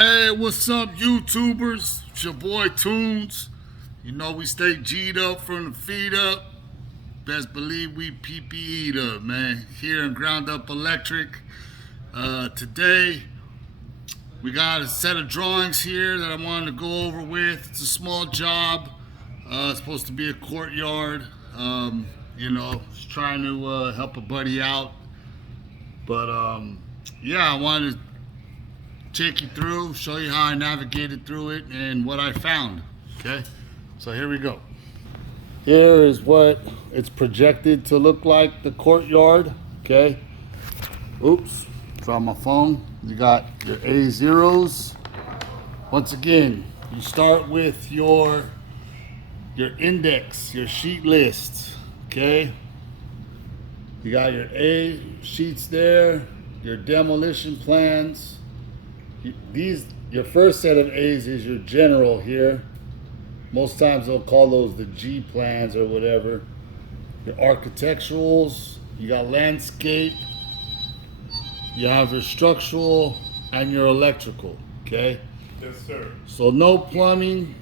Hey, what's up, YouTubers? It's your boy Tunes. You know we stay G'd up from the feet up. Best believe we PPE'd up, man. Here in Ground Up Electric. Today, we got a set of drawings here that I wanted to go over with. It's a small job. It's supposed to be a courtyard. Just trying to help a buddy out. But yeah, I wanted to take you through, show you how I navigated through it and what I found. Okay, so here we go. Here is what it's projected to look like, the courtyard. Okay, oops, dropped my phone. You got your A0s. Once again, you start with your index, your sheet list. Okay, you got your A sheets there, your demolition plans. Your first set of A's is your general here. Most times they'll call those the G plans or whatever. Your architecturals, you got landscape, you have your structural and your electrical, okay? Yes, sir. So no plumbing,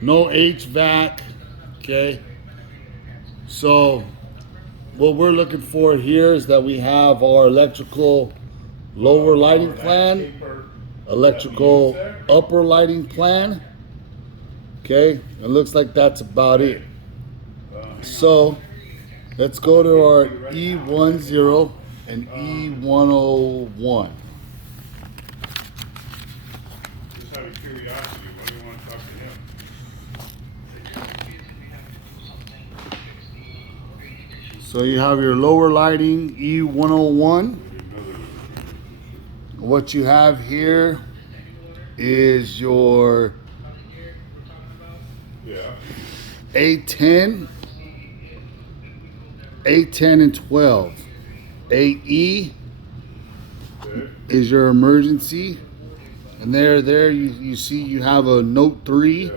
no HVAC, okay? So what we're looking for here is that we have our electrical lower lighting plan, electrical upper lighting plan. Okay, it looks like that's about it. So let's go to our E10 and E101. Just out of curiosity, when do you want to talk to him? So you have your lower lighting E101. What you have here is your A10, A10 and 12. AE is your emergency. And there you see you have a note 3,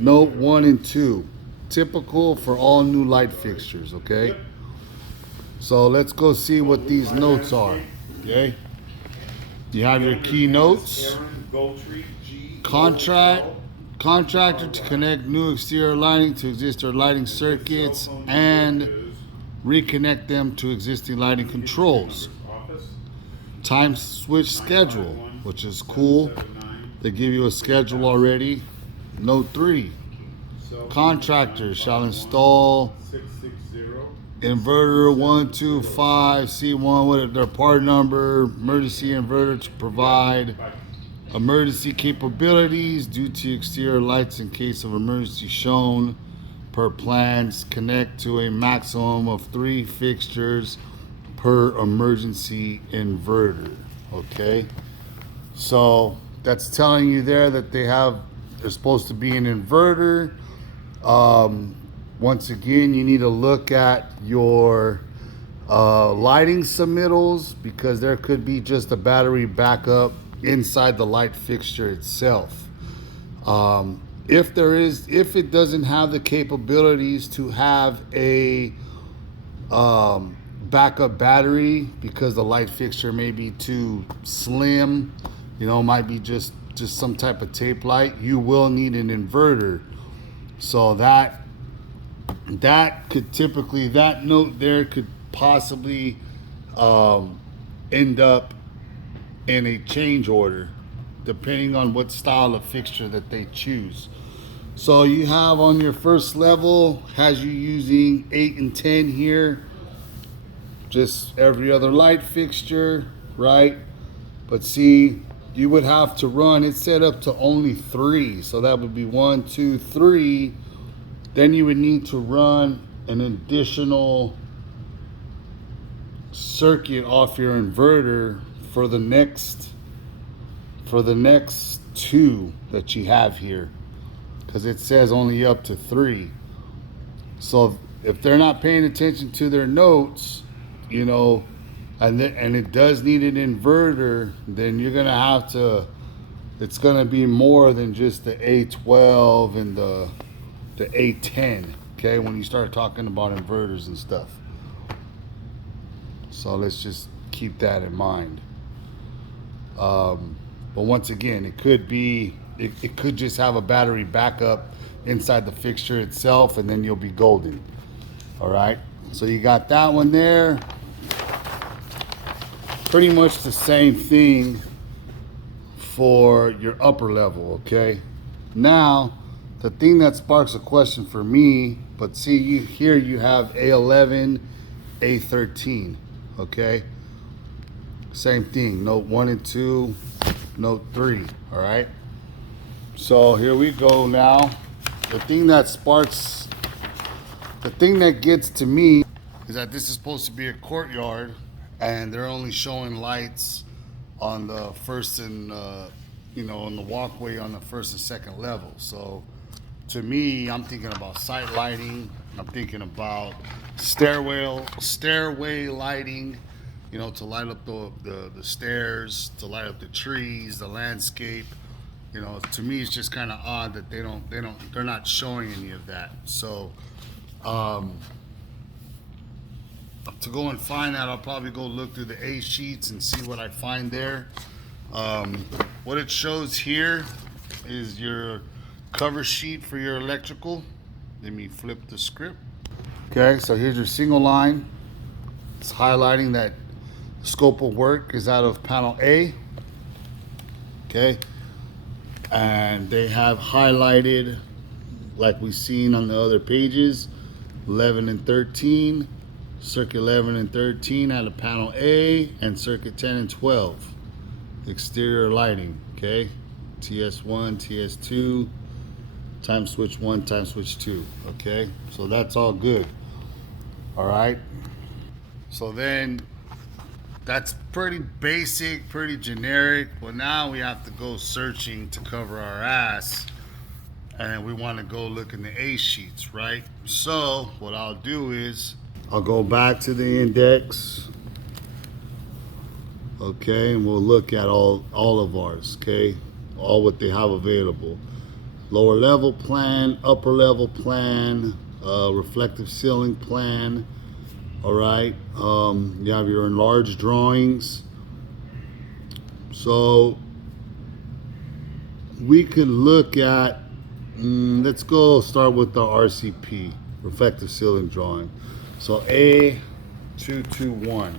note 1 and 2. Typical for all new light fixtures, okay? So let's go see what these notes are, okay? You have your key notes. Contractor to connect new exterior lighting to existing lighting circuits and reconnect them to existing lighting controls. Time switch schedule, which is cool. They give you a schedule already. Note 3. Contractor shall install inverter 125 C1 with their part number, emergency inverter to provide emergency capabilities due to exterior lights in case of emergency shown per plans. Connect to a maximum of 3 fixtures per emergency inverter. Okay, so that's telling you there that there's supposed to be an inverter. Once again, you need to look at your lighting submittals because there could be just a battery backup inside the light fixture itself. If it doesn't have the capabilities to have a backup battery because the light fixture may be too slim, might be just some type of tape light, you will need an inverter. So that note there could possibly end up in a change order depending on what style of fixture that they choose. So you have on your first level has you using 8 and 10 here, just every other light fixture, right? But see, you would have to run it set up to only 3, so that would be 1, 2, 3. Then you would need to run an additional circuit off your inverter for the next 2 that you have here, because it says only up to 3. So if they're not paying attention to their notes, and it does need an inverter, then you're gonna have to. It's gonna be more than just the A12 and the A10. Okay, when you start talking about inverters and stuff. So let's just keep that in mind. But once again, it could be, it could just have a battery backup inside the fixture itself, and then you'll be golden. All right, so you got that one there. Pretty much the same thing for your upper level, okay? Now, the thing that sparks a question for me, but see, here you have A11, A13, okay? Same thing, note 1 and 2, note 3, all right? So here we go now. The thing that gets to me is that this is supposed to be a courtyard, and they're only showing lights on the first and on the walkway on the first and second level. So to me, I'm thinking about site lighting. I'm thinking about stairway lighting, to light up the stairs, to light up the trees, the landscape. To me, it's just kind of odd that they're not showing any of that. So to go and find that, I'll probably go look through the A sheets and see what I find there. What it shows here is your cover sheet for your electrical. Let me flip the script. Okay, so here's your single line. It's highlighting that scope of work is out of panel A. Okay, and they have highlighted, like we've seen on the other pages, 11 and 13, circuit 11 and 13 out of panel A, and circuit 10 and 12. Exterior lighting, okay? TS1, TS2, time switch 1, time switch 2, okay? So that's all good, all right? So then that's pretty basic, pretty generic. Well, now we have to go searching to cover our ass, and we want to go look in the A sheets, right? So what I'll do is I'll go back to the index, okay, and we'll look at all of ours, okay, all what they have available. Lower level plan, upper level plan, reflective ceiling plan. All right, you have your enlarged drawings. So we could look at, let's go start with the RCP, reflective ceiling drawing. So A221.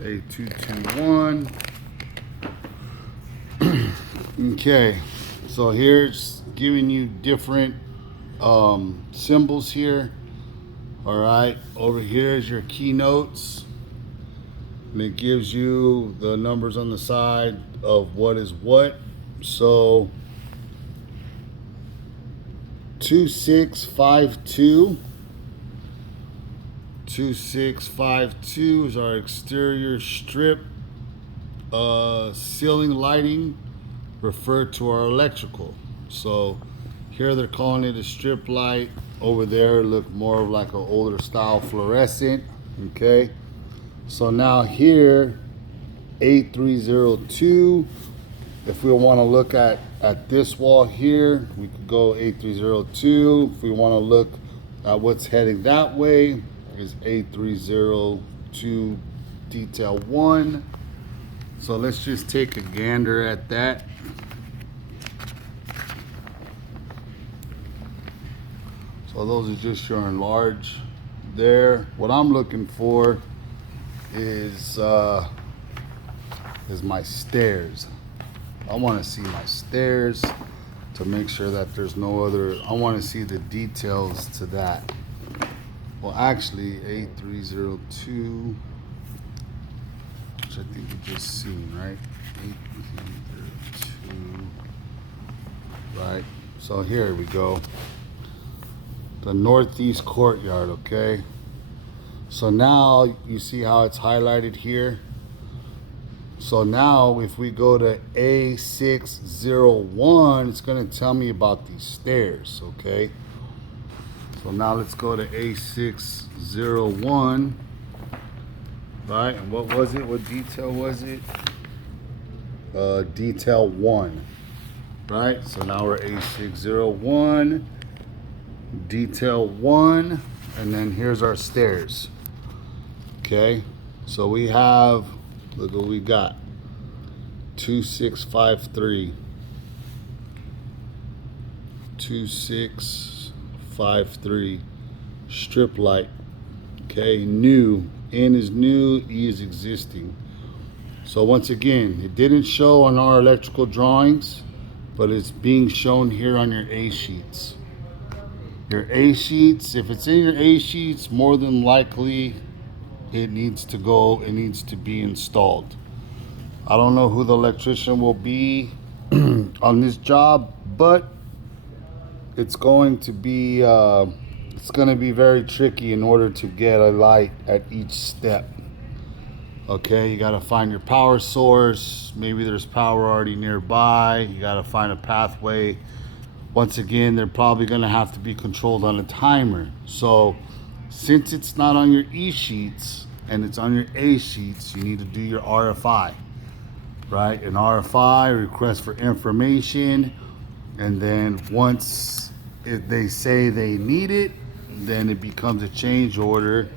A221. Okay, so here's giving you different symbols here. All right, over here is your keynotes, and it gives you the numbers on the side of what is what. So 2652. 2652 is our exterior strip ceiling lighting, referred to our electrical. So here they're calling it a strip light. Over there look more of like an older style fluorescent. Okay, so now here A302, if we want to look at this wall here, we could go A302. If we want to look at what's heading that way, is A302 detail 1. So let's just take a gander at that. So those are just your enlarge there. What I'm looking for is my stairs. I want to see my stairs to make sure that there's no other, I want to see the details to that. Well, actually, A302, which I think you just seen, right? A302, right? So here we go. The northeast courtyard, okay? So now you see how it's highlighted here? So now if we go to A601, it's gonna tell me about these stairs, okay? So now let's go to A601, right? And what was it? What detail was it? Detail 1, right? So now we're A601, detail 1, and then here's our stairs. Okay, so we have, look what we got, 2653. 2653 strip light. Okay, new. N is new, E is existing. So once again, it didn't show on our electrical drawings, but it's being shown here on your A sheets. Your A sheets, if it's in your A sheets, more than likely it needs to go, it needs to be installed. I don't know who the electrician will be on this job, but it's going to be very tricky in order to get a light at each step. Okay, you got to find your power source. Maybe there's power already nearby. You got to find a pathway. Once again, they're probably going to have to be controlled on a timer. So since it's not on your E sheets and it's on your A sheets, you need to do your RFI, right? An RFI, request for information. And then once they say they need it, then it becomes a change order,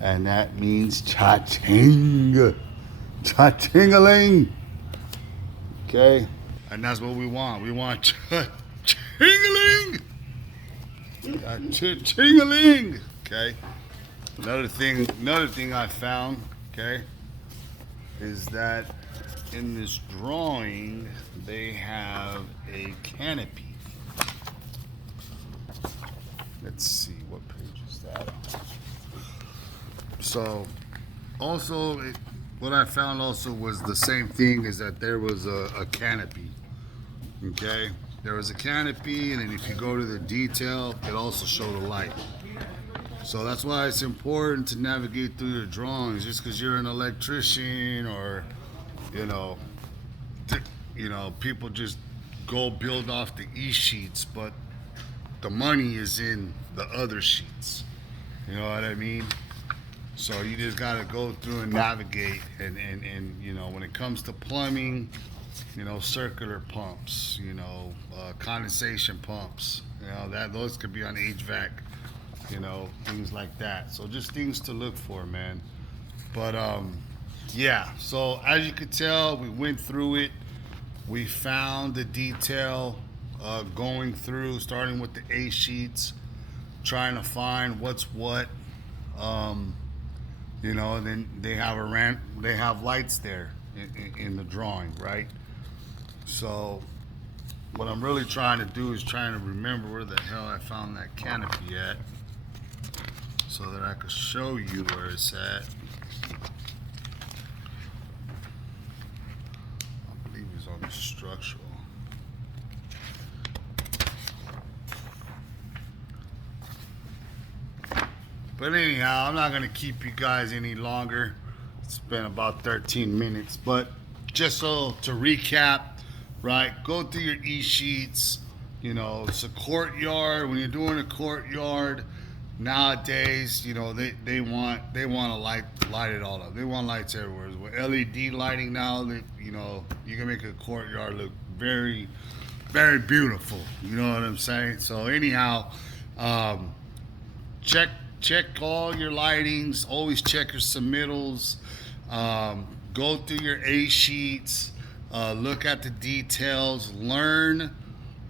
and that means cha-ching, cha-ching-a-ling. Okay, and that's what we want. We want cha-ching-a-ling, cha-ching-a-ling. Okay. Another thing I found, okay, is that in this drawing they have a canopy. Let's see, what page is that on? So, also, what I found also was the same thing, is that there was a canopy, okay? There was a canopy, and then if you go to the detail, it also showed a light. So that's why it's important to navigate through your drawings. Just because you're an electrician, or, people just go build off the E sheets, but the money is in the other sheets. You know what I mean? So you just gotta go through and navigate, and when it comes to plumbing, circular pumps, condensation pumps, those could be on HVAC, things like that. So just things to look for, man. But yeah, so as you could tell, we went through it. We found the detail, going through, starting with the A sheets, trying to find what's what. And then they have lights there in the drawing, right? So what I'm really trying to do is trying to remember where the hell I found that canopy at, so that I could show you where it's at. I believe it's on the structural. But anyhow, I'm not going to keep you guys any longer. It's been about 13 minutes. But just so to recap, right, go through your E-sheets. It's a courtyard. When you're doing a courtyard, nowadays, they want to light it all up. They want lights everywhere. With LED lighting now, you can make a courtyard look very, very beautiful. You know what I'm saying? So anyhow, check all your lightings. Always check your submittals. Go through your A sheets. Look at the details. Learn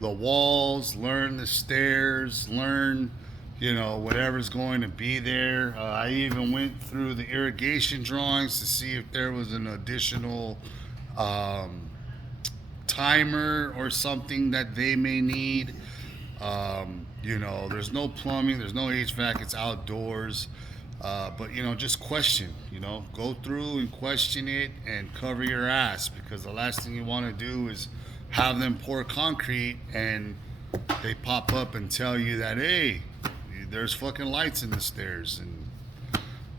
the walls. Learn the stairs. Learn, whatever's going to be there. I even went through the irrigation drawings to see if there was an additional timer or something that they may need. There's no plumbing, there's no HVAC, it's outdoors. But just question, go through and question it and cover your ass, because the last thing you want to do is have them pour concrete and they pop up and tell you that, hey, there's fucking lights in the stairs, and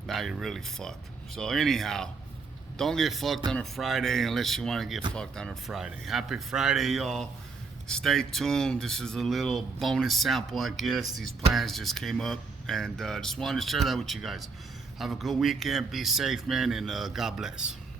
now you're really fucked. So anyhow, don't get fucked on a Friday unless you want to get fucked on a Friday. Happy Friday, y'all. Stay tuned. This is a little bonus sample, I guess. These plans just came up, and just wanted to share that with you guys. Have a good weekend. Be safe, man, and God bless.